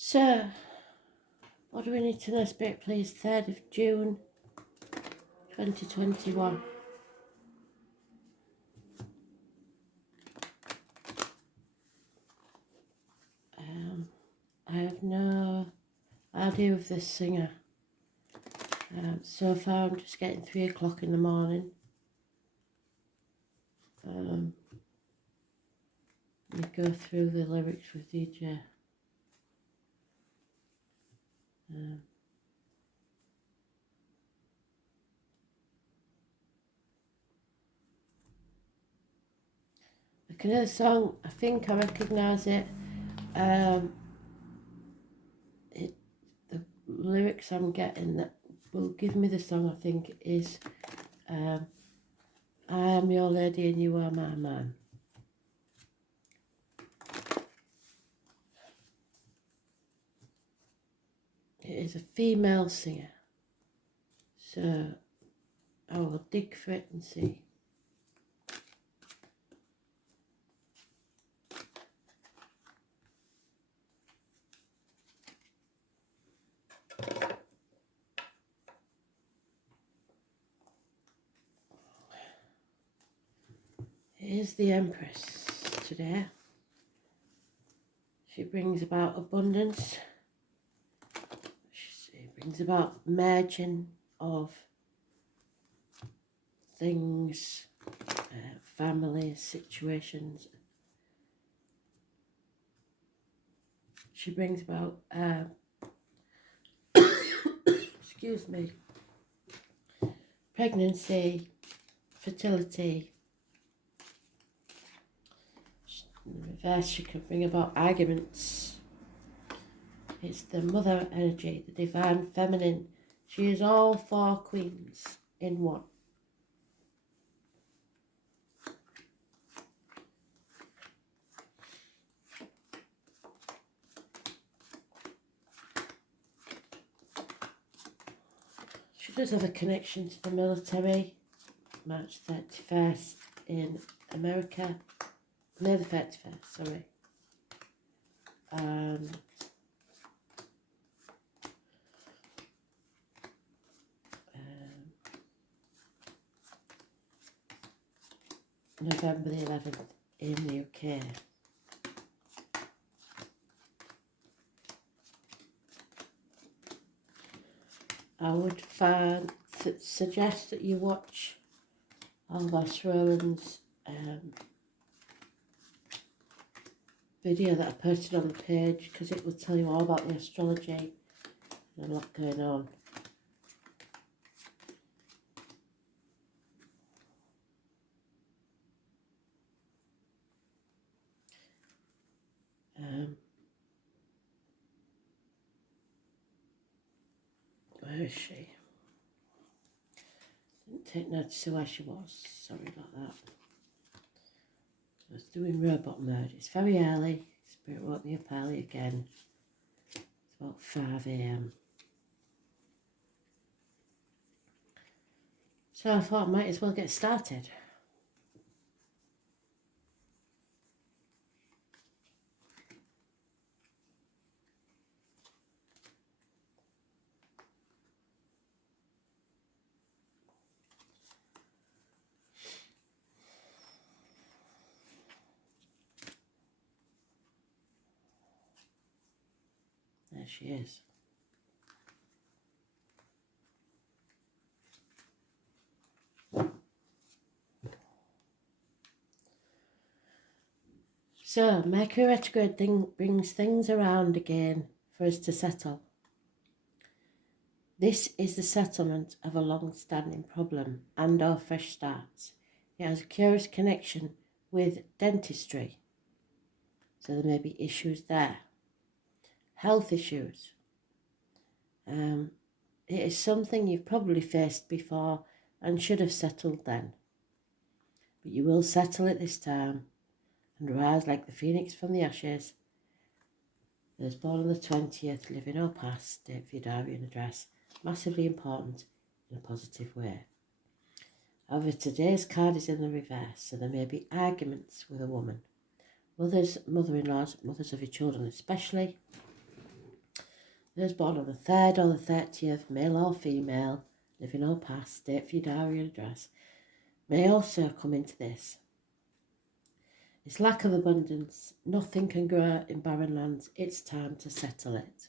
So, what do we need to know, Spirit, please? 3rd of June, 2021. I have no idea of this singer. So far, I'm just getting 3 o'clock in the morning. Let me go through the lyrics with DJ. I can hear the song. I think I recognise it. The lyrics I'm getting that will give me the song, I think, is I am your lady and you are my man. It is a female singer, so I will dig for it and see. Here's the Empress today. She brings about abundance. She brings about merging of things, family situations. She brings about, excuse me, pregnancy, fertility. In reverse, she can bring about arguments. It's the mother energy, the divine feminine. She is all 4 queens in one. She does have a connection to the military. March 31st in America. May the 31st, sorry. November the 11th in the UK. I would suggest that you watch Alva's Rowan's video that I posted on the page, because it will tell you all about the astrology and a lot going on. Where is she? Didn't take notice of where she was. Sorry about that. I was doing robot mode. It's very early. Spirit woke me up early again. It's about 5 AM. So I thought I might as well get started. There she is. So, Mercury Retrograde brings things around again for us to settle. This is the settlement of a long-standing problem and or fresh starts. It has a curious connection with dentistry. So there may be issues there. Health issues. It is something you've probably faced before and should have settled then. But you will settle it this time and rise like the phoenix from the ashes. Those born on the 20th, living or past, date for your diary and address. Massively important in a positive way. However, today's card is in the reverse, so there may be arguments with a woman. Mothers, mother-in-laws, mothers of your children especially. Those born on the 3rd or the 30th, male or female, living or past, date for your diary address, may also come into this. It's lack of abundance. Nothing can grow in barren lands. It's time to settle it.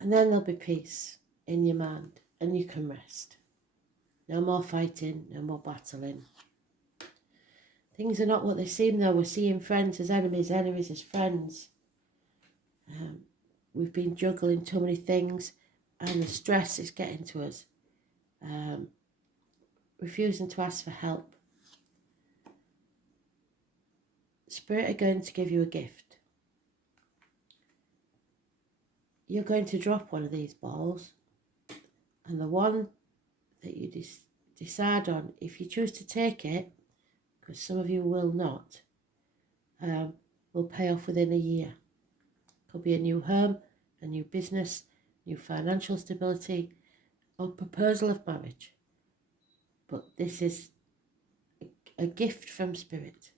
And then there'll be peace in your mind and you can rest. No more fighting, no more battling. Things are not what they seem though. We're seeing friends as enemies, enemies as friends. We've been juggling too many things and the stress is getting to us. Refusing to ask for help. Spirit are going to give you a gift. You're going to drop one of these balls, and the one that you decide on, if you choose to take it, because some of you will not, will pay off within a year. Could be a new home, a new business, new financial stability, or proposal of marriage. But this is a gift from Spirit.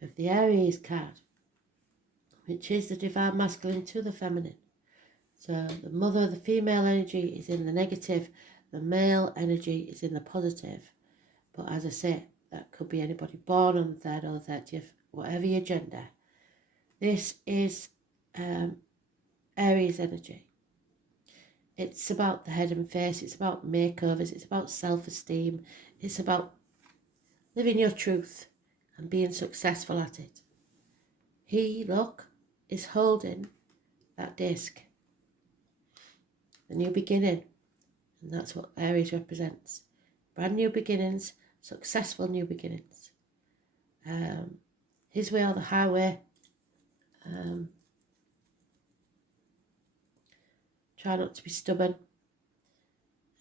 Of the Aries card, which is the divine masculine to the feminine. So the mother, the female energy is in the negative, the male energy is in the positive. But as I say, that could be anybody born on the 3rd or the 30th, whatever your gender. This is Aries energy. It's about the head and face, it's about makeovers, it's about self-esteem, it's about living your truth and being successful at it. He, look, is holding that disc. A new beginning. And that's what Aries represents. Brand new beginnings, successful new beginnings. His way or the highway. Try not to be stubborn.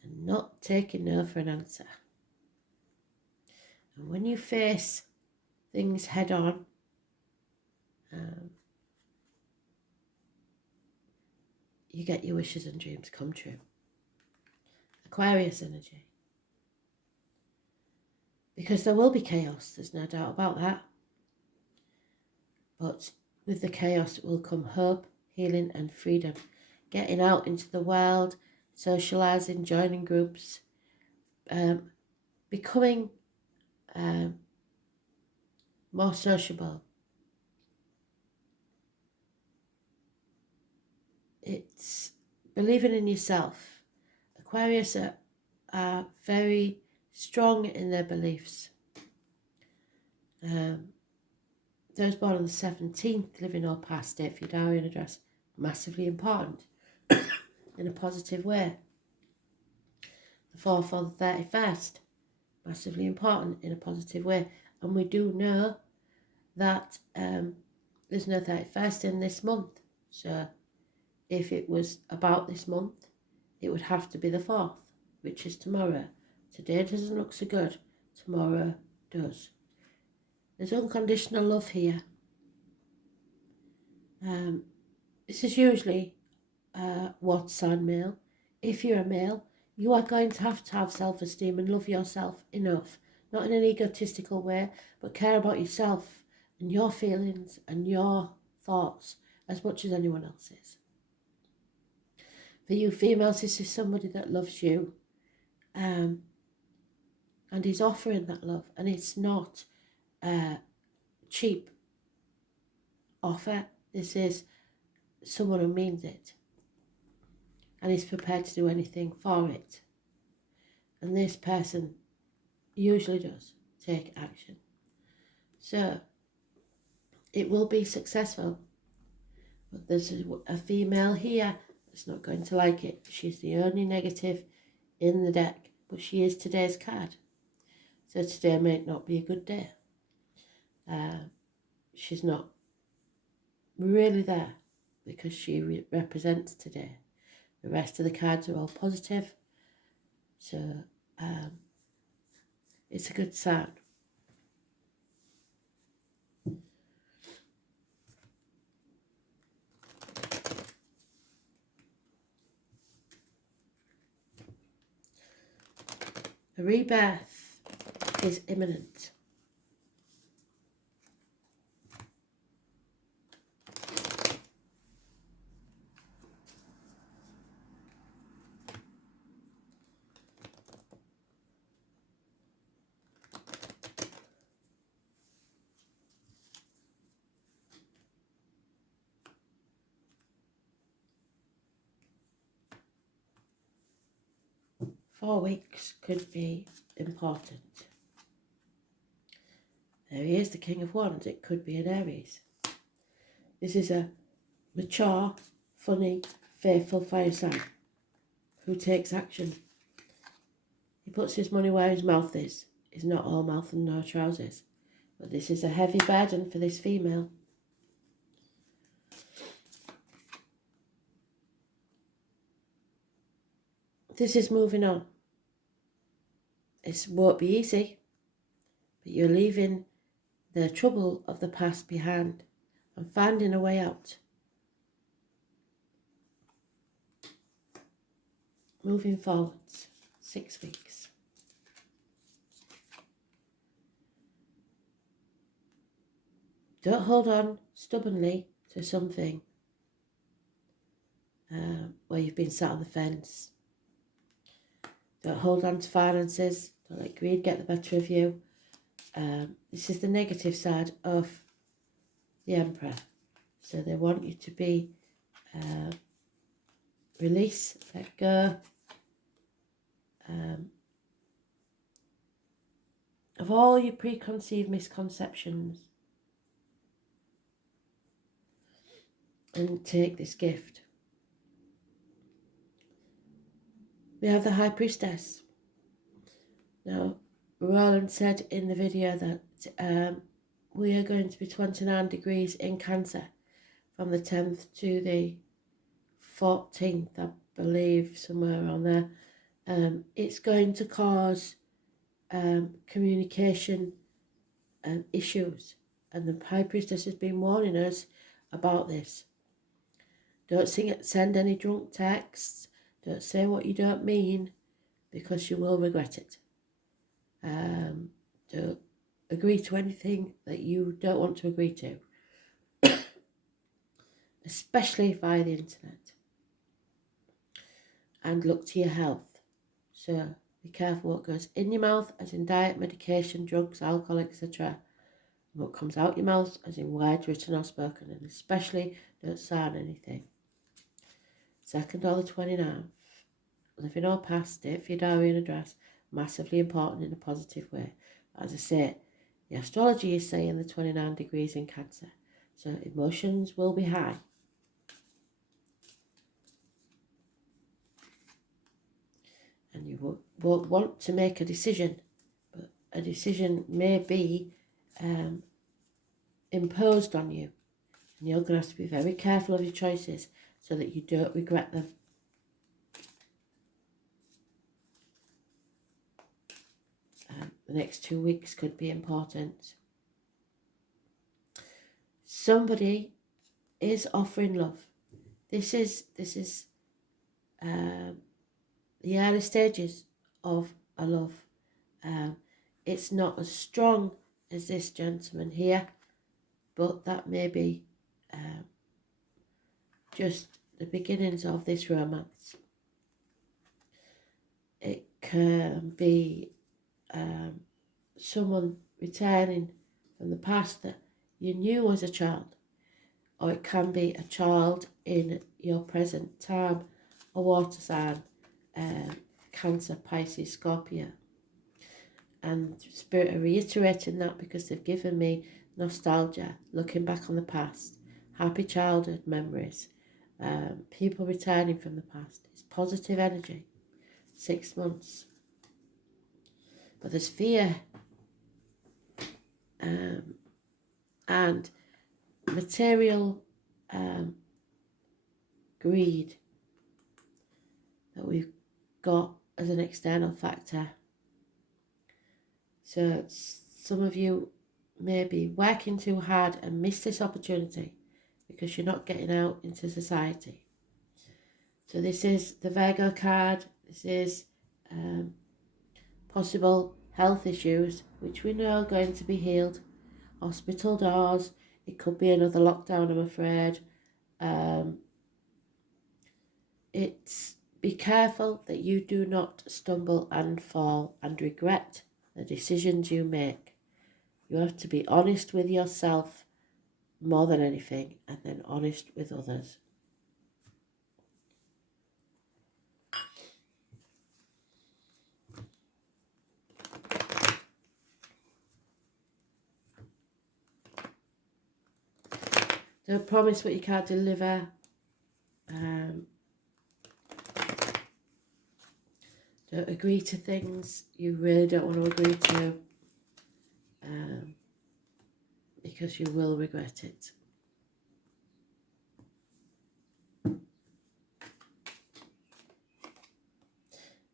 And not taking no for an answer. And when you face things head on, you get your wishes and dreams come true. Aquarius energy. Because there will be chaos, there's no doubt about that. But with the chaos will come hope, healing and freedom. Getting out into the world, socialising, joining groups, becoming more sociable. It's believing in yourself. Aquarius are very strong in their beliefs. Those born on the 17th, living or past, date for your diary and address, massively important in a positive way. The 4th or the 31st, massively important in a positive way. And we do know that there's no 31st in this month. So if it was about this month, it would have to be the 4th, which is tomorrow. Today doesn't look so good. Tomorrow does. There's unconditional love here. This is usually what sign male. If you're a male, you are going to have self-esteem and love yourself enough. Not in an egotistical way, but care about yourself and your feelings and your thoughts as much as anyone else's. For you females, this is somebody that loves you and is offering that love. And it's not a cheap offer. This is someone who means it and is prepared to do anything for it. And this person usually does take action. So it will be successful. But there's a female here that's not going to like it. She's the only negative in the deck, but she is today's card. So today may not be a good day. She's not really there because she represents today. The rest of the cards are all positive. So it's a good sign. A rebirth is imminent. 4 weeks could be important. There he is, the King of Wands. It could be an Aries. This is a mature, funny, faithful fire sign who takes action. He puts his money where his mouth is. He's not all mouth and no trousers. But this is a heavy burden for this female. This is moving on. It won't be easy, but you're leaving the trouble of the past behind and finding a way out. Moving forwards, 6 weeks. Don't hold on stubbornly to something where you've been sat on the fence. Don't hold on to finances. Don't let greed get the better of you. This is the negative side of the Emperor. So they want you to be release, let go of all your preconceived misconceptions and take this gift. We have the High Priestess. Now, Roland said in the video that we are going to be 29 degrees in Cancer from the 10th to the 14th, I believe, somewhere around there. It's going to cause communication issues, and the High Priestess has been warning us about this. Don't send any drunk texts. Don't say what you don't mean, because you will regret it. Don't agree to anything that you don't want to agree to, especially via the internet. And look to your health. So be careful what goes in your mouth, as in diet, medication, drugs, alcohol, etc. And what comes out your mouth, as in words written or spoken, and especially don't sign anything. 2nd or the 29th. Living or past, date for your diary and address. Massively important in a positive way. As I say, the astrology is saying the 29 degrees in Cancer. So emotions will be high. And you won't want to make a decision, but a decision may be imposed on you. And you're going to have to be very careful of your choices so that you don't regret them. The next 2 weeks could be important. Somebody is offering love. This is the early stages of a love. It's not as strong as this gentleman here, but that may be just the beginnings of this romance. It can be someone returning from the past that you knew as a child, or it can be a child in your present time, a water sign, Cancer, Pisces, Scorpio. And Spirit are reiterating that because they've given me nostalgia, looking back on the past, happy childhood memories, people returning from the past. It's positive energy, 6 months. But there's fear and material greed that we've got as an external factor. So some of you may be working too hard and miss this opportunity because you're not getting out into society. So this is the Virgo card. This is possible health issues, which we know are going to be healed. Hospital doors. It could be another lockdown, I'm afraid. It's be careful that you do not stumble and fall and regret the decisions you make. You have to be honest with yourself more than anything, and then honest with others. Don't promise what you can't deliver. Don't agree to things you really don't want to agree to, because you will regret it.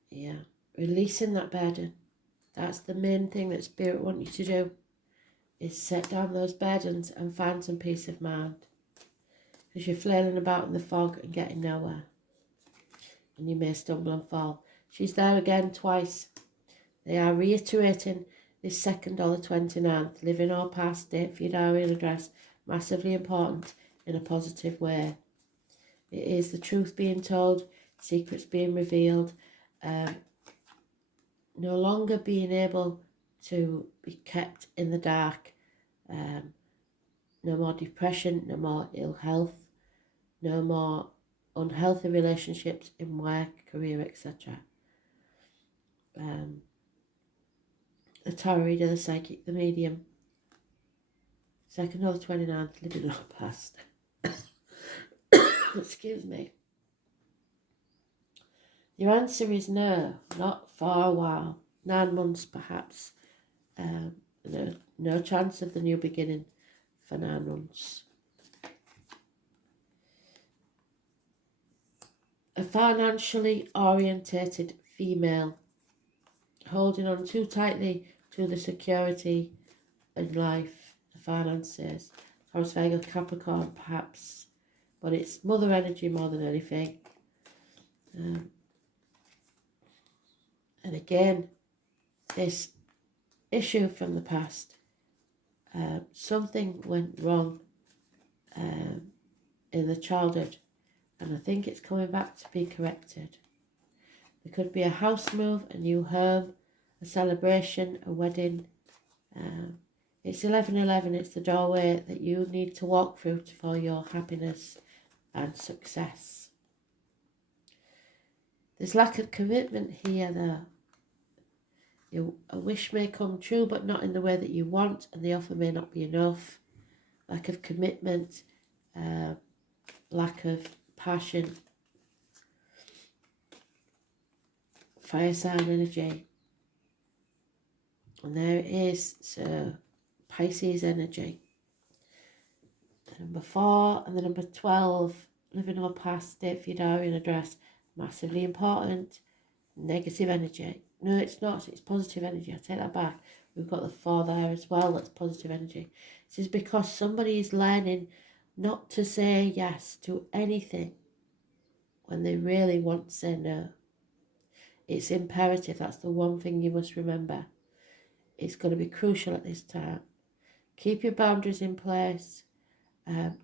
Yeah, releasing that burden. That's the main thing that Spirit wants you to do, is set down those burdens and find some peace of mind. Because you're flailing about in the fog and getting nowhere. And you may stumble and fall. She's there again twice. They are reiterating this 2nd or the 29th. Living or past, date for your diary and address. Massively important in a positive way. It is the truth being told, secrets being revealed. No longer being able to be kept in the dark. No more depression, no more ill health, no more unhealthy relationships in work, career, etc. The tarot reader, the psychic, the medium. 2nd or the 29th, living or past. Excuse me. Your answer is no, not for a while. 9 months perhaps. No chance of the new beginning for 9 months. A financially orientated female, holding on too tightly to the security in life, the finances. Taurus, Virgo, Capricorn perhaps, but it's mother energy more than anything. And again, this issue from the past, something went wrong in the childhood, and I think it's coming back to be corrected. There could be a house move, a new home, a celebration, a wedding. It's 11:11, it's the doorway that you need to walk through for your happiness and success. There's lack of commitment here though. A wish may come true, but not in the way that you want, and the offer may not be enough. Lack of commitment, lack of passion. Fire sign energy. And there it is, so Pisces energy. The number 4 and the number 12, living or past, date for your diary and address. Massively important. Negative energy. No, it's not. It's positive energy. I take that back. We've got the 4 there as well. That's positive energy. This is because somebody is learning not to say yes to anything when they really want to say no. It's imperative. That's the one thing you must remember. It's going to be crucial at this time. Keep your boundaries in place.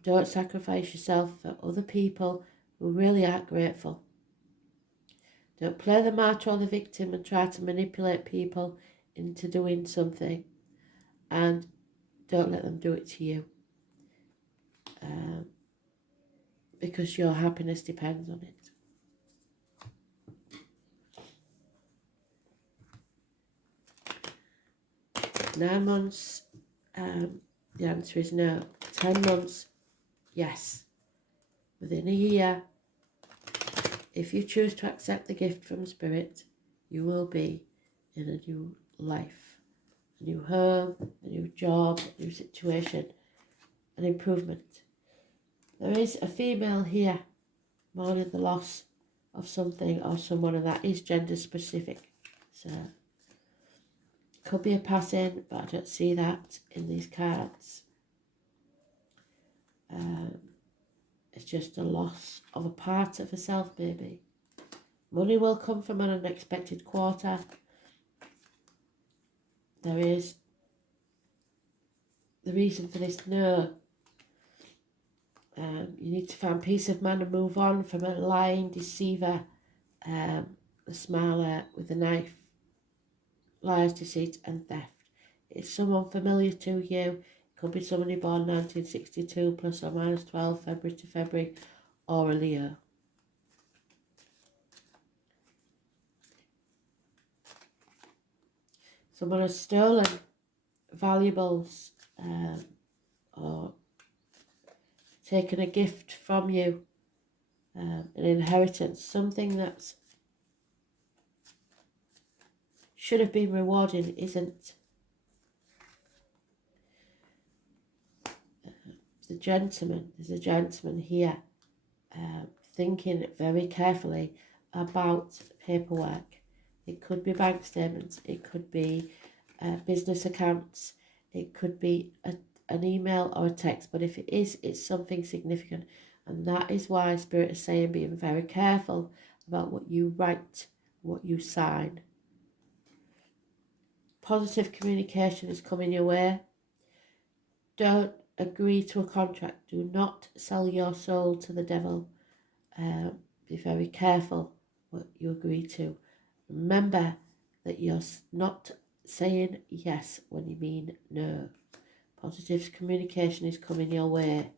Don't sacrifice yourself for other people who really aren't grateful. Don't play the martyr or the victim and try to manipulate people into doing something. And don't let them do it to you. Because your happiness depends on it. Nine months, the answer is no. 10 months, yes. Within a year, if you choose to accept the gift from Spirit, you will be in a new life, a new home, a new job, a new situation, an improvement. There is a female here mourning the loss of something or someone, and that is gender specific. So, could be a passing, but I don't see that in these cards. It's just a loss of a part of herself, maybe. Money will come from an unexpected quarter. There is the reason for this no. You need to find peace of mind and move on from a lying deceiver, the smiler with a knife, lies, deceit and theft. It's someone familiar to you. It could be somebody born 1962 plus or minus 12 February to February, or a Leo. Someone has stolen valuables or taken a gift from you, an inheritance, something that should have been rewarded isn't. There's a gentleman here thinking very carefully about paperwork. It could be bank statements, it could be business accounts, it could be an email or a text, but if it is, it's something significant. And that is why Spirit is saying being very careful about what you write, what you sign. Positive communication is coming your way. Don't agree to a contract. Do not sell your soul to the devil. Be very careful what you agree to. Remember that you're not saying yes when you mean no. Positive communication is coming your way.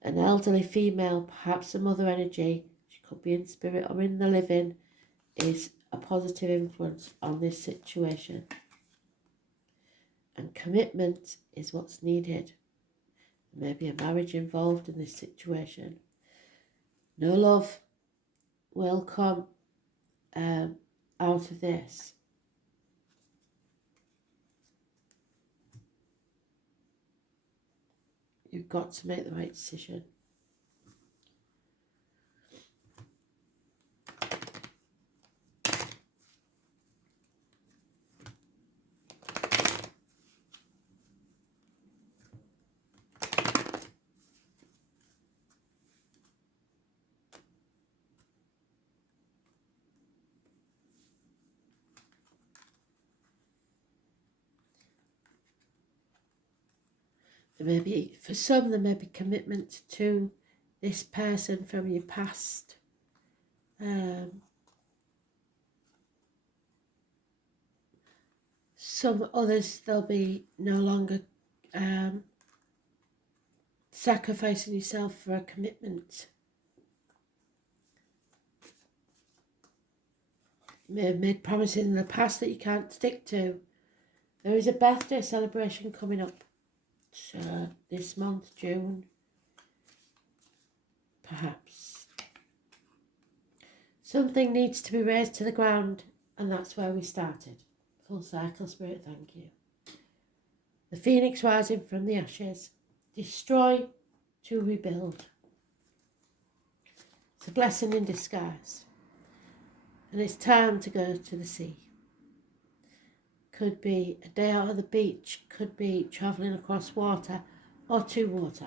An elderly female, perhaps a mother energy, she could be in spirit or in the living, is a positive influence on this situation. And commitment is what's needed. There may be a marriage involved in this situation. No love will come out of this. You've got to make the right decision. There may be, for some, there may be commitment to this person from your past. Some others, they'll be no longer sacrificing yourself for a commitment. You may have made promises in the past that you can't stick to. There is a birthday celebration coming up. So this month, June, perhaps. Something needs to be raised to the ground, and that's where we started. Full circle, Spirit, thank you. The phoenix rising from the ashes. Destroy to rebuild. It's a blessing in disguise. And it's time to go to the sea. Could be a day out of the beach, could be travelling across water or to water.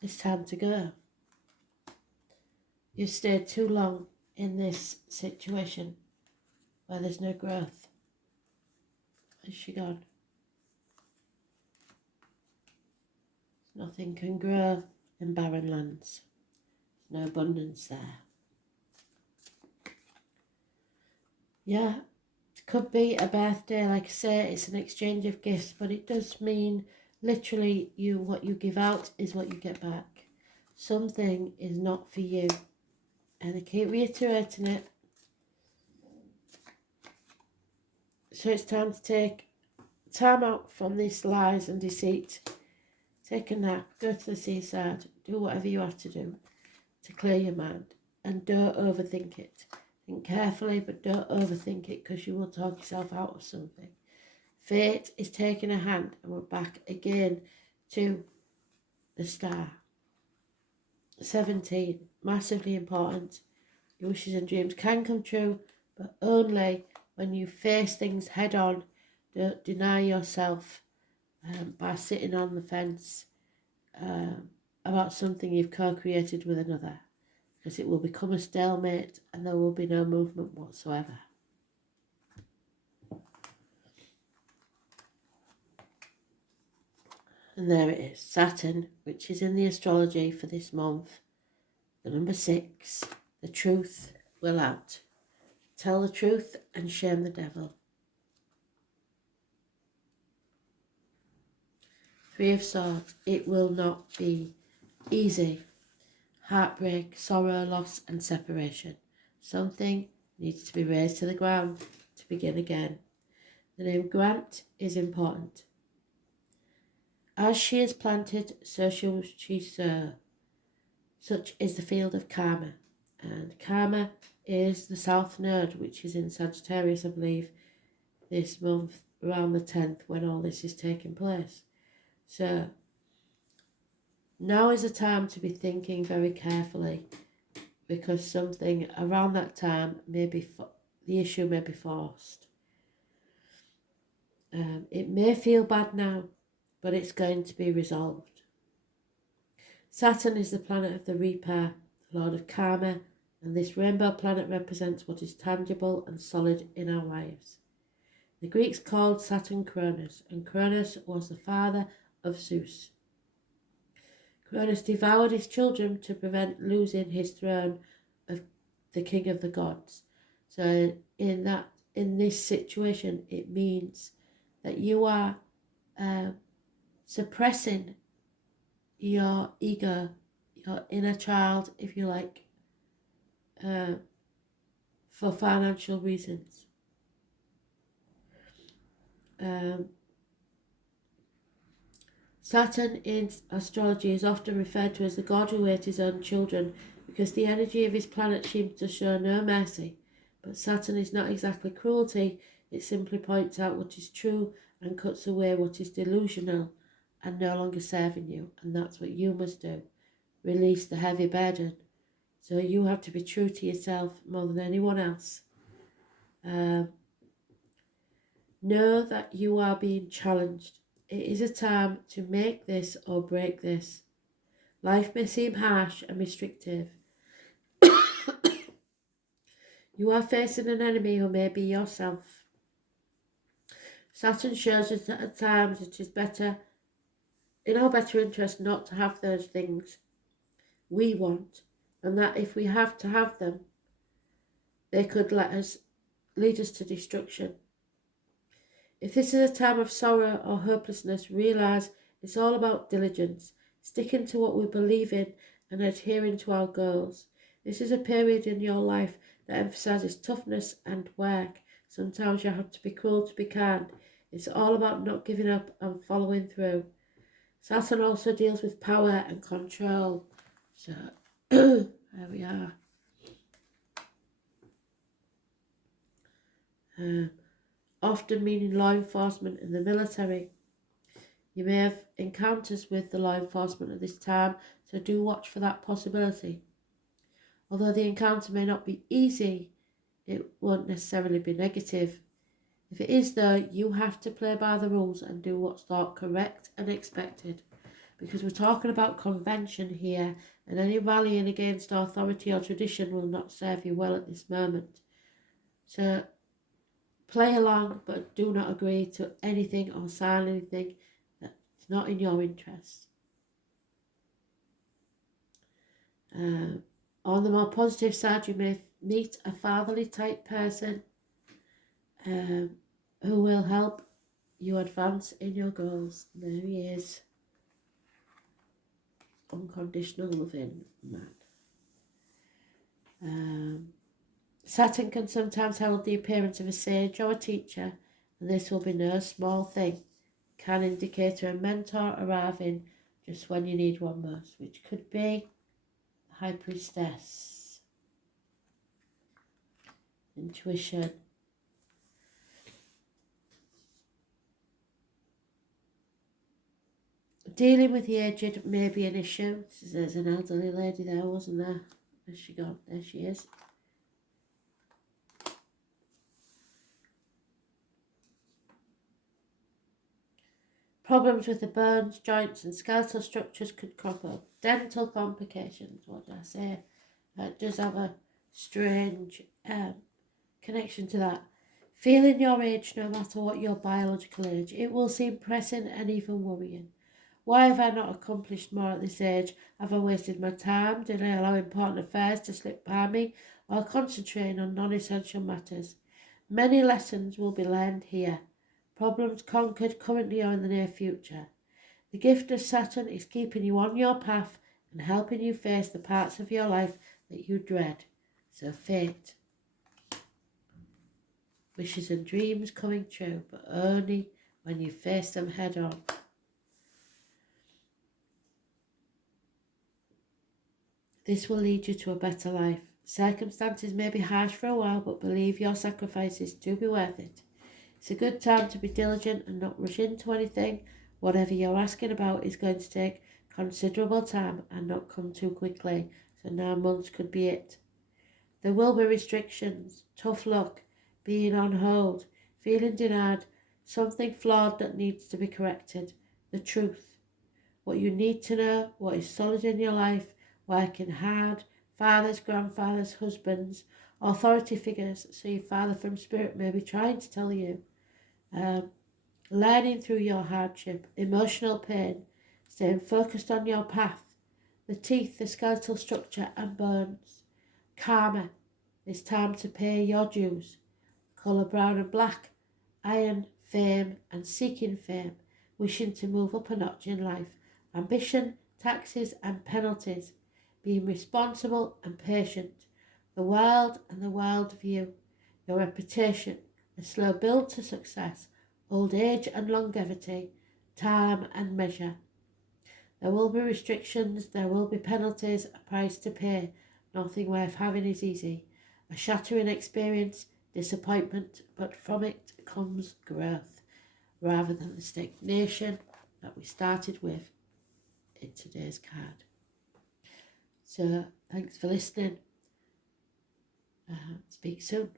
It's time to go. You've stayed too long in this situation where there's no growth. Is she gone? Nothing can grow in barren lands. There's no abundance there. Yeah, it could be a birthday, like I say, it's an exchange of gifts, but it does mean literally what you give out is what you get back. Something is not for you. And I keep reiterating it. So it's time to take time out from these lies and deceit. Take a nap, go to the seaside, do whatever you have to do to clear your mind. And don't overthink it. Think carefully, but don't overthink it, because you will talk yourself out of something. Fate is taking a hand, and we're back again to the star. 17, massively important. Your wishes and dreams can come true, but only when you face things head on. Don't deny yourself by sitting on the fence about something you've co-created with another, because it will become a stalemate and there will be no movement whatsoever. And there it is, Saturn, which is in the astrology for this month. The number 6, the truth will out. Tell the truth and shame the devil. 3 of Swords, it will not be easy. Heartbreak, sorrow, loss and separation. Something needs to be razed to the ground to begin again. The name Grant is important. As she is planted, so shall she sow. Such is the field of karma. And karma is the south node, which is in Sagittarius, I believe, this month, around the 10th, when all this is taking place. So, now is a time to be thinking very carefully, because something around that time may be, the issue may be forced. It may feel bad now, but it's going to be resolved. Saturn is the planet of the reaper, the lord of karma, and this rainbow planet represents what is tangible and solid in our lives. The Greeks called Saturn Cronus, and Cronus was the father of Zeus. Cronus devoured his children to prevent losing his throne of the king of the gods. So in this situation, it means that you are suppressing your ego, your inner child, if you like, for financial reasons. Saturn in astrology is often referred to as the god who ate his own children because the energy of his planet seems to show no mercy. But Saturn is not exactly cruelty, it simply points out what is true and cuts away what is delusional and no longer serving you. And that's what you must do. Release the heavy burden. So you have to be true to yourself more than anyone else. Know that you are being challenged. It is a time to make this or break this. Life may seem harsh and restrictive. You are facing an enemy who may be yourself. Saturn shows us that at times it is better, in our better interest, not to have those things we want, and that if we have to have them, they could lead us to destruction. If this is a time of sorrow or hopelessness, realise it's all about diligence, sticking to what we believe in and adhering to our goals. This is a period in your life that emphasises toughness and work. Sometimes you have to be cruel to be kind. It's all about not giving up and following through. Saturn also deals with power and control. So, there we are. Often meaning law enforcement and the military. You may have encounters with the law enforcement at this time, so do watch for that possibility. Although the encounter may not be easy, it won't necessarily be negative. If it is though, you have to play by the rules and do what's thought correct and expected. Because we're talking about convention here, and any rallying against authority or tradition will not serve you well at this moment. So play along, but do not agree to anything or sign anything that's not in your interest. On the more positive side, you may meet a fatherly type person who will help you advance in your goals. There he is. Unconditional loving man. Saturn can sometimes herald the appearance of a sage or a teacher, and this will be no small thing. Can indicate a mentor arriving just when you need one most, which could be the High Priestess. Intuition. Dealing with the aged may be an issue. There's an elderly lady there, wasn't there? Where's she gone? There she is. Problems with the bones, joints and skeletal structures could crop up. Dental complications, what did I say? It does have a strange connection to that. Feeling your age, no matter what your biological age, it will seem pressing and even worrying. Why have I not accomplished more at this age? Have I wasted my time? Did I allow important affairs to slip by me while concentrating on non-essential matters? Many lessons will be learned here. Problems conquered currently or in the near future. The gift of Saturn is keeping you on your path and helping you face the parts of your life that you dread. So fate. wishes and dreams coming true, but only when you face them head on. This will lead you to a better life. Circumstances may be harsh for a while, but believe your sacrifices to be worth it. It's a good time to be diligent and not rush into anything. Whatever you're asking about is going to take considerable time and not come too quickly, so 9 months could be it. There will be restrictions, tough luck, being on hold, feeling denied, something flawed that needs to be corrected, the truth, what you need to know, what is solid in your life, working hard, fathers, grandfathers, husbands, authority figures, so your father from spirit may be trying to tell you, learning through your hardship, emotional pain, staying focused on your path, the teeth, the skeletal structure and bones, karma. It's time to pay your dues. Colour brown and black, iron, fame and seeking fame, wishing to move up a notch in life, ambition, taxes and penalties, being responsible and patient, the world and the world view, your reputation, a slow build to success, old age and longevity, time and measure. There will be restrictions, there will be penalties, a price to pay. Nothing worth having is easy. A shattering experience, disappointment, but from it comes growth, rather than the stagnation that we started with in today's card. So, thanks for listening. Speak soon.